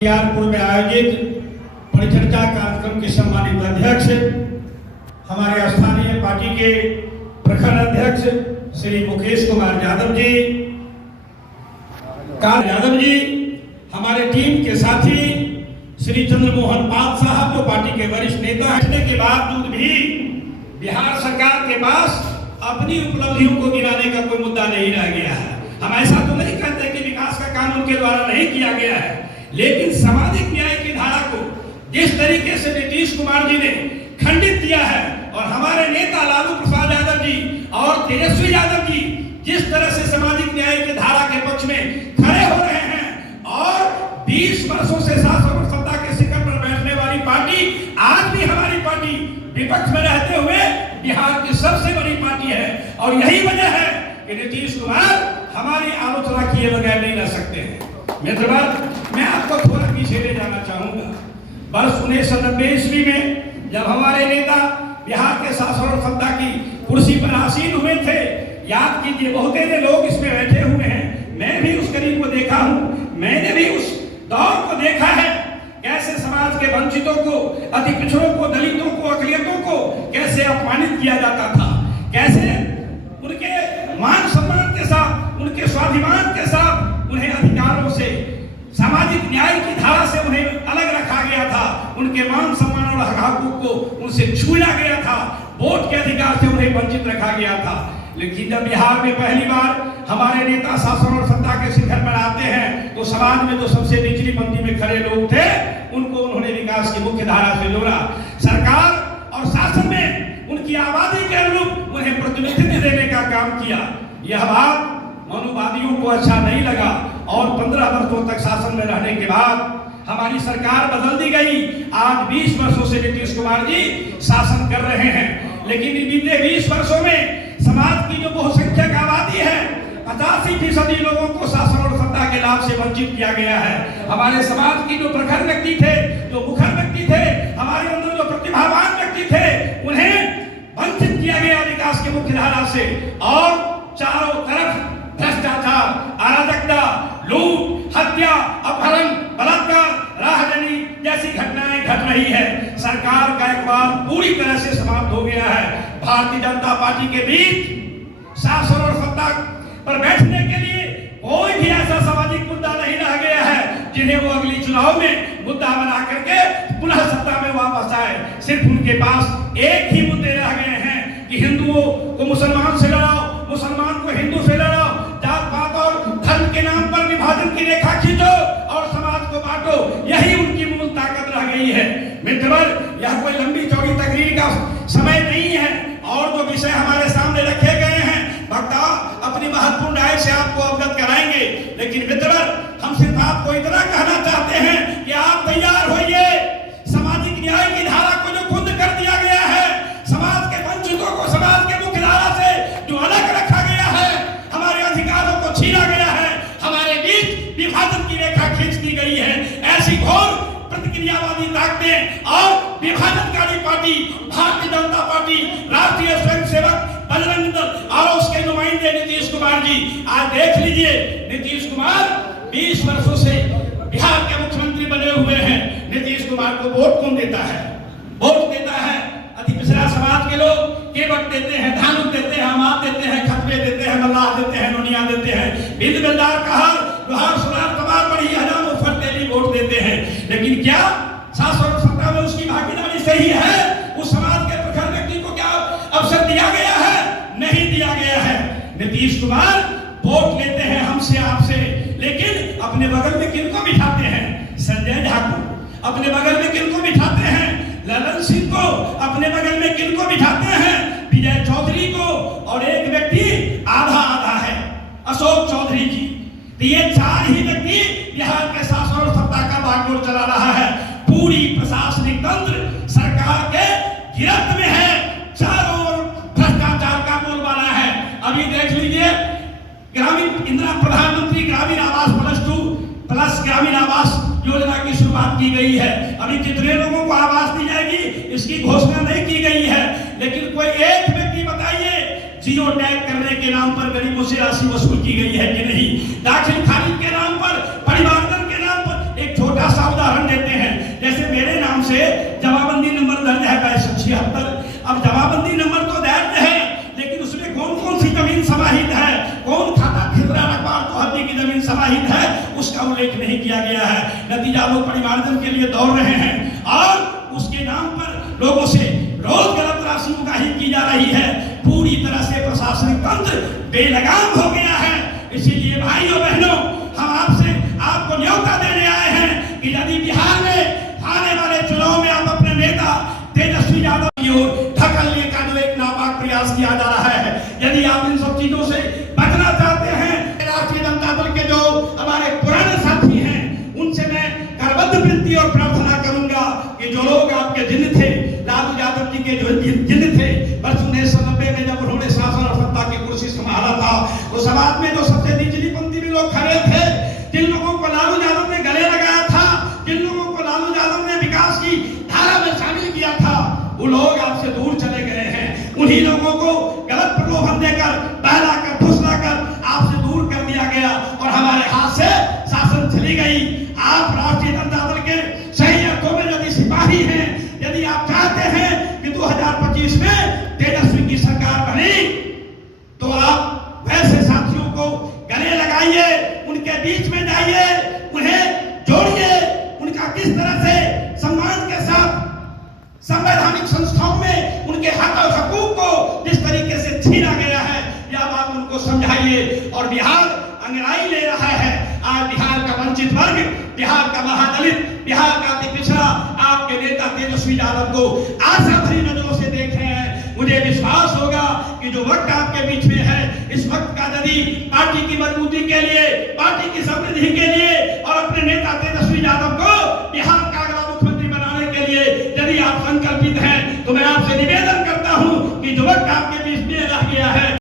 बख्तियारपुर में आयोजित परिचर्चा कार्यक्रम के सम्मानित अध्यक्ष हमारे स्थानीय पार्टी के प्रखंड अध्यक्ष श्री मुकेश कुमार यादव जी, हमारे टीम के साथी श्री चंद्रमोहन पाल साहब जो पार्टी के वरिष्ठ नेता हैं, के बावजूद भी बिहार सरकार के पास अपनी उपलब्धियों को गिनाने का कोई मुद्दा नहीं रह गया है। हम ऐसा तो नहीं कहते कि विकास का काम उनके द्वारा नहीं किया गया है, लेकिन सामाजिक न्याय की धारा को जिस तरीके से नीतीश कुमार जी ने खंडित किया है और हमारे नेता लालू प्रसाद यादव जी और तेजस्वी यादव जी जिस तरह से सामाजिक न्याय की धारा के पक्ष में खड़े हो रहे हैं और 20 वर्षों से शासन और सत्ता के शिखर पर बैठने वाली पार्टी आज भी हमारी पार्टी विपक्ष में रहते हुए बिहार की सबसे बड़ी पार्टी है और यही वजह है कि नीतीश कुमार हमारी आलोचना किए बगैर नहीं रह सकते हैं। मित्रवर, मैं आपको थोड़ा पीछे ले जाना चाहूंगा। वर्ष 1990 ईस्वी में जब हमारे नेता बिहार के शासन और सत्ता की कुर्सी पर आसीन हुए थे, याद कीजिए बहुत सारे लोग इसमें बैठे हुए हैं, मैं भी उस करीब को देखा हूं, मैंने भी उस दौर को देखा है कैसे समाज के वंचितों को, अति पिछड़ों को, दलितों को, अकलियतों को कैसे अपमानित किया जाता था, कैसे उनके मान सम्मान के साथ, उनके स्वाभिमान के साथ उन्हें अधिकारों से, सामाजिक न्याय की धारा से उन्हें अलग रखा गया था, उनके मान सम्मान और हक को उनसे छीना गया था, वोट के अधिकार से उन्हें वंचित रखा गया था। लेकिन जब बिहार में पहली बार हमारे नेता शासन और सत्ता के शिखर पर आते हैं तो समाज में जो सबसे निचली पंक्ति में खड़े लोग थे उनको उन्होंने विकास की मुख्य धारा से जोड़ा। सरकार और शासन में उनकी आबादी के अनुरूप उन्हें प्रतिनिधित्व देने का काम किया। यह बात मनुवादियों को अच्छा नहीं लगा और 15 वर्षों तक शासन में रहने के बाद हमारी सरकार बदल दी गई। आज 20 वर्षों से नीतीश कुमार जी शासन कर रहे हैं, लेकिन बीते 20 वर्षों में समाज की जो बहुसंख्यक आबादी है 85% लोगों को शासन और सत्ता के लाभ से वंचित किया गया है। हमारे समाज की जो प्रखर व्यक्ति थे, जो मुखर व्यक्ति थे, हमारे अंदर जो प्रतिभावान व्यक्ति थे, उन्हें वंचित किया गया विकास की मुख्य धारा से और चारों तरफ भ्रष्टाचार, अराजकता, लूट, हत्या, अपहरण, बलात्कार, राहजनी जैसी घटनाएं घट रही है। सरकार का इकबाल पूरी तरह से समाप्त हो गया है। भारतीय जनता पार्टी के बीच शासन और सत्ता पर बैठने के लिए कोई भी ऐसा सामाजिक मुद्दा नहीं रह गया है जिन्हें वो अगली चुनाव में मुद्दा बना करके पुनः सत्ता में वापस आए। सिर्फ उनके पास एक ही मुद्दे रह गए हैं कि हिंदुओं को मुसलमान से लड़ाओ, मुसलमान को हिंदू से लड़ाओ, जात पात और धर्म के नाम पर विभाजन की रेखा खींचो और समाज को बांटो। यही उनकी मूल ताकत रह गई है। मित्रवर, यह कोई लंबी चौड़ी तकरीर का समय नहीं है और जो विषय हमारे सामने रखे गए हैं वक्ता अपनी महत्वपूर्ण राय से आपको अवगत कराएंगे, लेकिन मित्रवर, हम सिर्फ आपको इतना कहना चाहते हैं कि आप तैयार होइए। सामाजिक न्याय की धारा को जो खुद कर दिया गया है, समाज के वंचितों को समाज के मुख्य धारा से जो अलग रखा गया है, हमारे अधिकारों को छीना गया है, हमारे बीच विभाजन की रेखा खींच दी गई है। ऐसी घोर प्रतिक्रियावादी ताकतें और विभाजनकारी पार्टी भारतीय जनता पार्टी, राष्ट्रीय स्वयंसेवक बजरंग दल और उसके नुमाइंदे नीतीश कुमार जी, आज देख लीजिए नीतीश कुमार 20 वर्षों से बिहार के मुख्यमंत्री बने हुए हैं। नीतीश कुमार को वोट कौन देता है? वोट देता है अति पिछड़ा समाज के लोग, केवट देते हैं, धानुक देते हैं, अमात देते हैं, खतरे देते हैं, मल्लाह देते हैं, नोनिया देते हैं, बिंद बेलदार कहा लोहार सुनार कमार बड़ी हजाम उफर तेली वोट देते हैं। लेकिन क्या शासन और सत्ता में उसकी भागीदारी सही है? उस समाज के प्रखर व्यक्ति को क्या अवसर दिया गया है? नहीं दिया गया है। नीतीश कुमार वोट लेते हैं हमसे आपसे, लेकिन अपने बगल में किनको बिठाते हैं? संजय झा को। अपने बगल में किनको बिठाते हैं? ललन सिंह को। अपने बगल में किनको बिठाते हैं? विजय चौधरी को। और एक व्यक्ति आधा आधा है, अशोक चौधरी जी। तो ये 4 ही व्यक्ति बिहार के शासन और सत्ता का बागडोर चला रहा है। पूरी प्रशासनिक तंत्र सरकार के गिरफ्त में है, चारों ओर भ्रष्टाचार का बोलबाला है। अभी देख लीजिए, ग्रामीण इंदिरा प्रधानमंत्री ग्रामीण आवास प्लस ग्रामीण आवास योजना की शुरुआत की गई है। अभी कितने लोगों को आवास दी जाएगी इसकी घोषणा नहीं की गई है, लेकिन कोई एक व्यक्ति बताइए जियो टैग करने के नाम पर गरीबों से राशि वसूल की गई है कि नहीं? दाखिल खारिज के नाम पर, परिवारधन के नाम पर एक छोटा सा उदाहरण देते हैं, जैसे मेरे नाम से जमाबंदी नंबर दर्ज है 6276। अब जमाबंदी नंबर तो दर्ज है, लेकिन उसमें कौन कौन सी जमीन समाहित है, कौन खाता खिदरा रकबा तो हद्दी की जमीन समाहित है, उसका उल्लेख नहीं किया गया है। नतीजा लोग परिमार्जन के लिए दौड़ रहे हैं और उसके नाम पर लोगों से रोज गलत राशि उगाही की जा रही है। पूरी तरह से प्रशासनिक तंत्र बेलगाम हो गया है। इसीलिए भाइयों बहनों, हम आपको न्योता देने आए हैं कि यदि बिहार में आने वाले चुनाव में आप अपने नेता तेजस्वी यादव की ओर ढकलने का जो एक नापाक प्रयास किया जा रहा है, यदि आप इन सब चीजों से बचना चाहते हैं, राष्ट्रीय जनता दल के जो हमारे पुराने साथी हैं, उनसे मैं करबद्ध विनती और प्रार्थना करूंगा कि जो लोग आपके जिन्न थे, लालू यादव जी के जो जिन्न थे, वर्ष 1990 में जब उन्होंने शासन और सत्ता की कुर्सी संभाला था, उस समाज में जो सबसे निचली पंक्ति में लोग खड़े थे, जिन लोगों को लालू यादव ने गले लगाया था, जिन लोगों को लालू यादव ने विकास की धारा में शामिल किया था, वो लोग आपसे दूर चले गए हैं। उन्हीं लोगों को गलत प्रलोभन देकर, बहलाकर, फुसलाकर आपसे दूर कर दिया गया और हमारे हाथ से शासन चली गई। आप राष्ट्रीय जनता दल के सही अर्थों में यदि सिपाही हैं, यदि आप चाहते हैं कि 2025 में तेजस्वी की सरकार बने, तो आप वैसे साथियों को गले लगाइए, उनके बीच में जाइए, उन्हें जोड़िए, उनका किस तरह से सम्मान के साथ संवैधानिक संस्थाओं में उनके हक और हकूक को जिस तरीके से छीना गया है, यह बात उनको समझाइए। और बिहार अंगड़ाई ले रहा है। आज बिहार का वंचित वर्ग, बिहार का महादलित, बिहार का अति पिछड़ा आपके नेता तेजस्वी यादव को आशा भरी नजरों से देख रहे हैं। मुझे विश्वास होगा कि जो वक्त आपके बीच में है, इस वक्त का यदि पार्टी की मजबूती के लिए, पार्टी की समृद्धि के लिए और अपने नेता तेजस्वी यादव को बिहार का अगला मुख्यमंत्री बनाने के लिए यदि आप संकल्पित हैं, तो मैं आपसे निवेदन करता हूं कि जो वक्त आपके बीच में रह गया है,